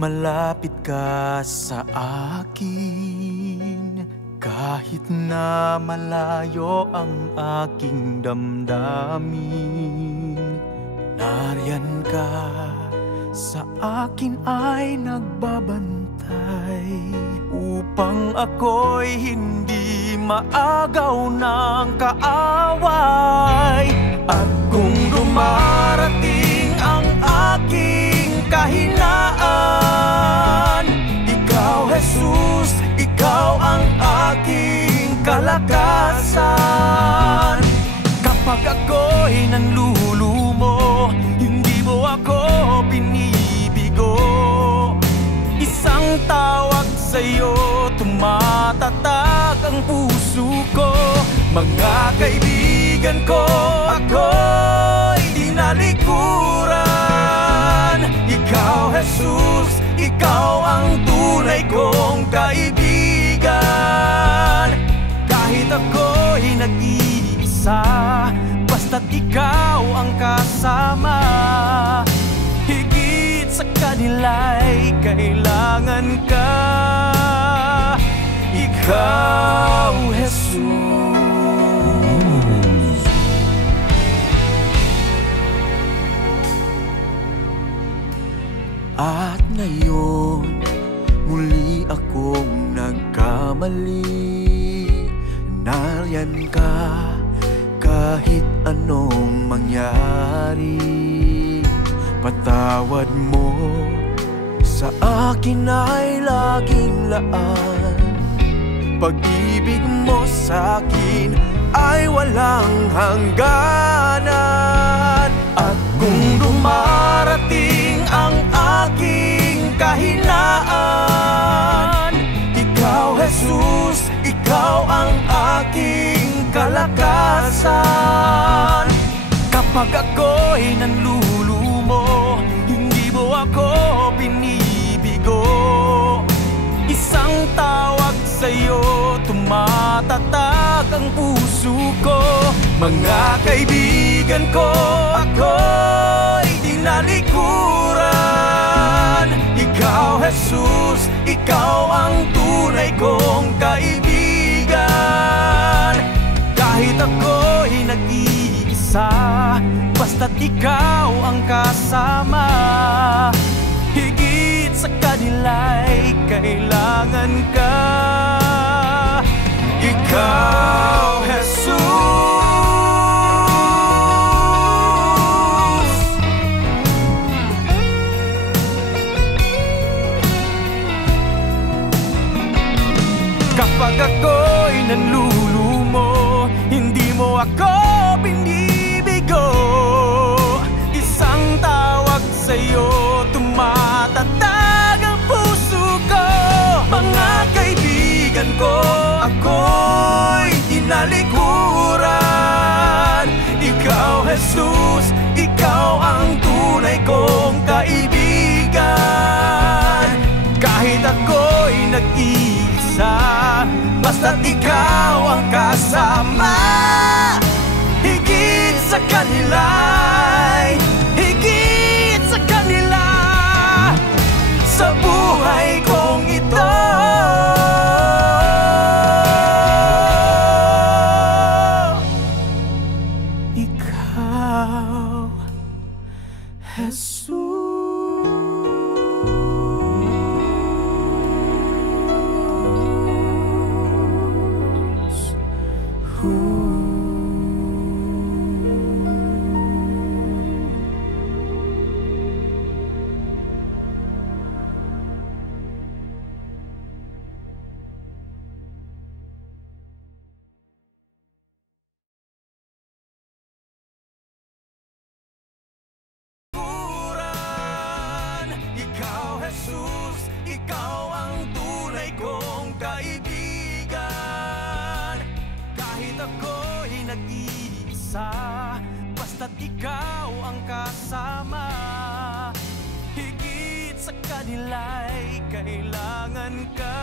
malapit ka sa akin. Kahit na malayo ang aking damdamin, nariyan ka sa akin ay nagbabantay, upang ako'y hindi maagaw ng kaaway. At kung dumarating ang aking kahinaan, ikaw, Jesus, ikaw ang aking kalakasan. Kapag ako'y nanlulumo, hindi mo ako binibigo. Isang tawag sa'yo, tumatatag ang puso ko. Mga kaibigan ko, ako'y dinalikuran. Ikaw, Jesus, ikaw ang tunay kong kaibigan. Kahit ako'y nag-iisa, basta't ikaw ang kasama. Higit sa kanila'y kailangan ka. Ikaw, Jesus. At ngayon, muli akong nagkamali. Nariyan ka kahit anong mangyari. Patawad mo sa akin ay laging laan. Pag-ibig mo sa akin ay walang hangganan. At kung dumarating ang aking kahinaan, ikaw, Jesus, ikaw ang aking kalakasan. Kapag ako'y nanlulumo, hindi mo ako binibigo. Isang tawag sa'yo, tumatatag ang puso ko. Mga kaibigan ko, ako'y dinalikuran. Ikaw, Jesus, ikaw ang tunay kong kaibigan. Kahit ako'y nag-iisa, basta't ikaw ang kasama. Higit sa kanila'y kailangan ka. Ikaw, Jesus. Kapag ako'y nanlulumo, hindi mo ako binibigo. Isang tawag sa'yo, tumatatag ang puso ko. Mga kaibigan ko, ako'y dinalikuran. Ikaw, Jesus, ikaw ang tunay kong kaibigan. Kahit ako'y nag-iisa, basta't ikaw ang kasama. Higit sa kanila'y, higit sa kanila, sa buhay kong ito. Ikaw, Jesus. Ikaw, Jesus, ikaw ang tunay kong kaibigan. Kahit ako'y nag-iisa, basta't ikaw ang kasama. Higit sa kanila'y kailangan ka.